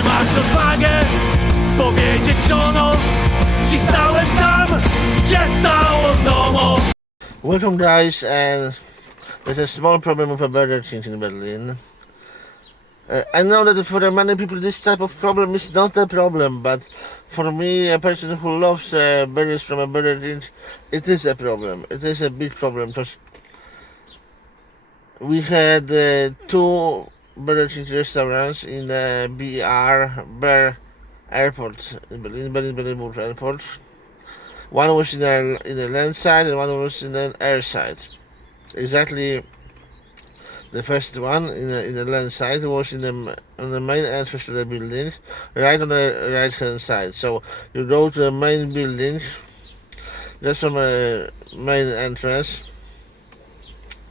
Czy masz odwagę powiedzieć żonom i stałem tam, gdzie stało domo? Welcome guys, and there's a small problem with a burger change in Berlin. I know that for many people this type of problem is not a problem, but for me, a person who loves burgers from a burger change, it is a problem. It is a big problem because we had two burger change restaurants in the BER airport in Berlin airport. One was in the landside and one was in the airside. Exactly, the first one in the landside was on the main entrance to the building, right on the right hand side. So you go to the main building, just from a main entrance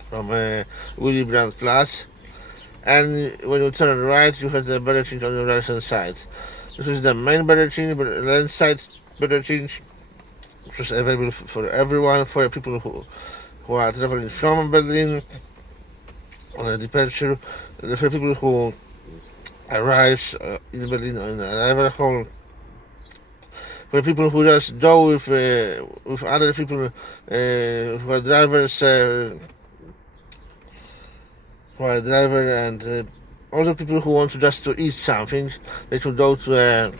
from Willy Brandt Platz, and when you turn right, you have the burger change on the right hand side. This is the main burger change, but landside burger change, which is available for everyone, for people who are traveling from Berlin on a departure, for people who arrive in Berlin on an arrival hall, for people who just go with other people who are drivers, and also people who want to eat something. They should go to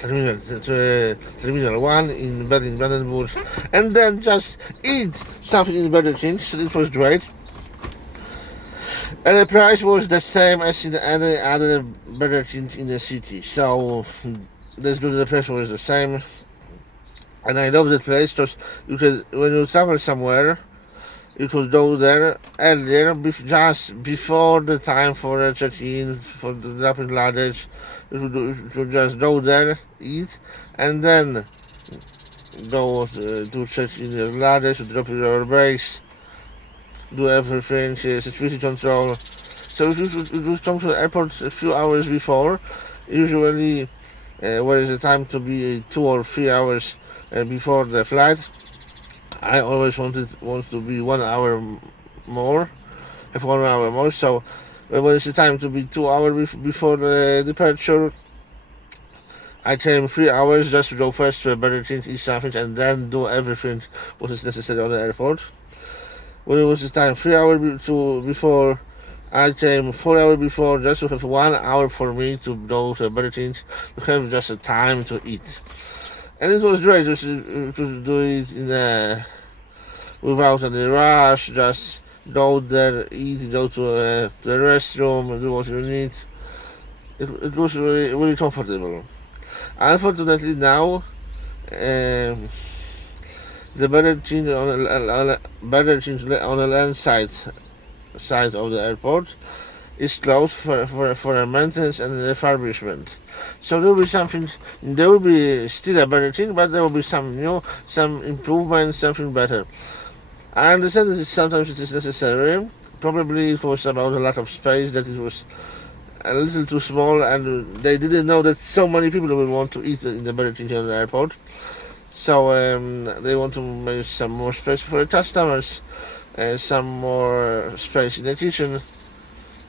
Terminal 1 in Berlin-Brandenburg and then just eat something in Burger King. So it was great. And the price was the same as in any other Burger King in the city. So that's good, the price was the same. And I love that place because when you travel somewhere, you could go there earlier, just before the time for check-in, for the dropping luggage. You should just go there, eat, and then go to check in your luggage, to drop your bags, do everything, security control. So if you come to the airport a few hours before, usually where is the time to be 2 or 3 hours before the flight. I always want to be 1 hour more, have 1 hour more. So when it's the time to be 2 hours before the departure, I came 3 hours just to go first to a Burger King, eat something, and then do everything what is necessary on the airport. When it was the time 3 hours before, I came 4 hours before just to have 1 hour for me to go to a Burger King, to have just a time to eat. And it was great just to do it without any rush, just go there, eat, go to the restroom, do what you need. It was really, really comfortable. Unfortunately now, the Burger King on the land side of the airport is closed for maintenance and refurbishment. So there will be still a Burger King, but there will be some improvements, something better. I understand that sometimes it is necessary. Probably it was about a lack of space, that it was a little too small, and they didn't know that so many people will want to eat in the Burger King at the airport. So they want to make some more space for the customers, some more space in the kitchen.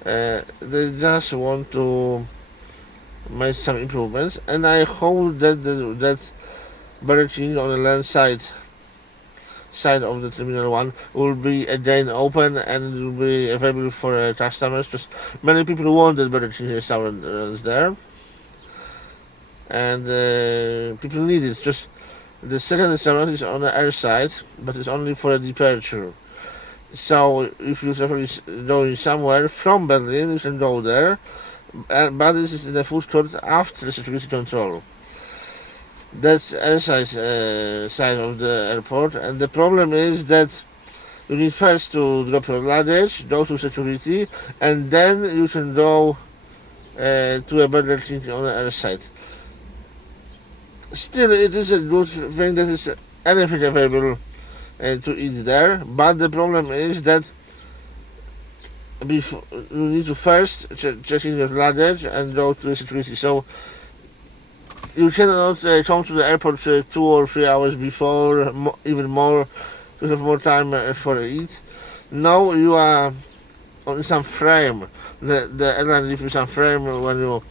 They just want to make some improvements, and I hope that Burger King on the land side of the Terminal 1 will be again open and will be available for customers, because many people want that Burger King restaurant there, and people need it. Just the second restaurant is on the airside, but it's only for a departure. So if you're going somewhere from Berlin, you can go there, but this is in the food court after the security control. That's airside side of the airport, and the problem is that you need first to drop your luggage, go to security, and then you can go to a Burger King on the airside. Still, it is a good thing that is anything available to eat there, but the problem is that you need to first check in your luggage and go to the security. So you cannot come to the airport 2 or 3 hours before, even more, to have more time for eat. Now you are on some frame the airline gives you some frame when you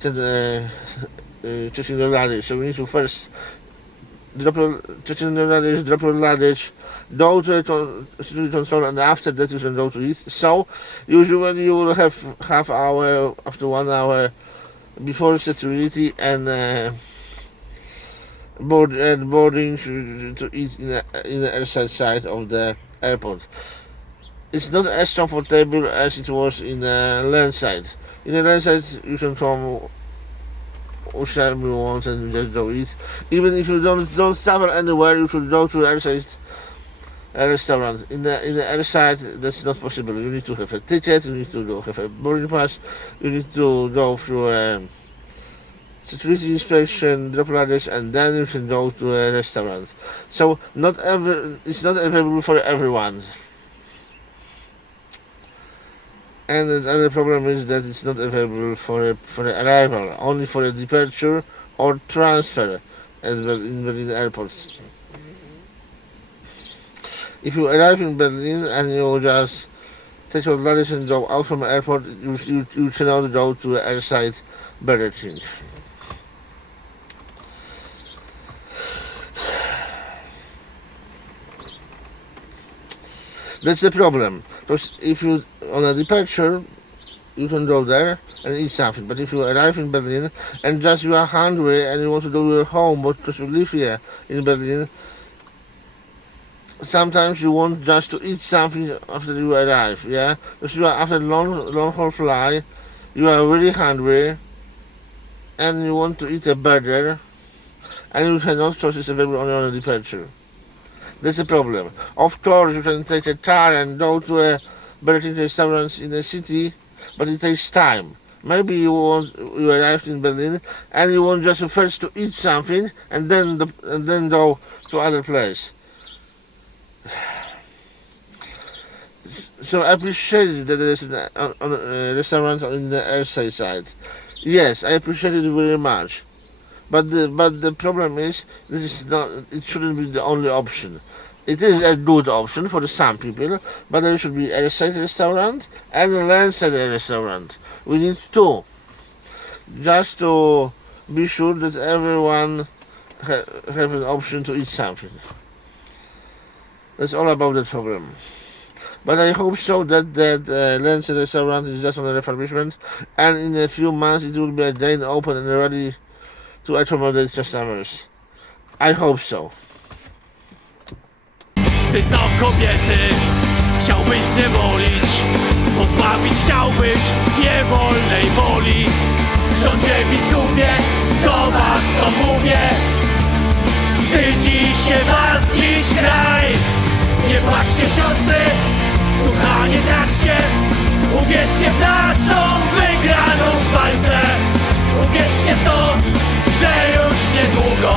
can checking your luggage. So you need to first checking your luggage, drop your luggage, go to security control, and after that you can go to eat. So usually you will have half hour up to 1 hour before security and boarding to eat in the airside side of the airport. It's not as comfortable as it was in the landside. In the landside you can come whichever you want and just go eat. Even if you don't travel anywhere, you should go to airside restaurant. In the airside, that's not possible. You need to have a ticket, you need to go have a boarding pass, you need to go through a security inspection, drop luggage, and then you can go to a restaurant. So it's not available for everyone. And the other problem is that it's not available for the arrival, only for a departure or transfer in Berlin airports. If you arrive in Berlin and you just take your luggage and go out from the airport, you cannot go to the airside BER change. That's the problem, because if you on a departure you can go there and eat something, but if you arrive in Berlin and just you are hungry and you want to go to your home but because you live here in Berlin, sometimes you want just to eat something after you arrive, yeah, because you are after long haul flight, you are really hungry and you want to eat a burger and you cannot because it's available only on a departure. That's the problem. Of course, you can take a car and go to a Berlin restaurants in the city, but it takes time. Maybe you arrived in Berlin and you want just first to eat something and then go to other place. So I appreciate that there is a restaurant in the airside side. Yes, I appreciate it very much. But the problem is this is not. It shouldn't be the only option. It is a good option for some people, but there should be a airside restaurant and a landside restaurant. We need two, just to be sure that everyone have an option to eat something. That's all about the problem. But I hope so that landside restaurant is just on a refurbishment, and in a few months it will be again open and ready to accommodate customers. I hope so. Ty co kobiety chciałbyś zniewolić, pozbawić chciałbyś niewolnej woli. Rządzie biskupie, do was to mówię, wstydzi się was dziś kraj. Nie płaczcie siostry, ducha nie traćcie, uwierzcie w naszą wygraną w walce. Uwierzcie w to, że już niedługo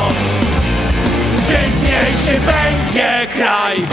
piękniejszy będzie kraj.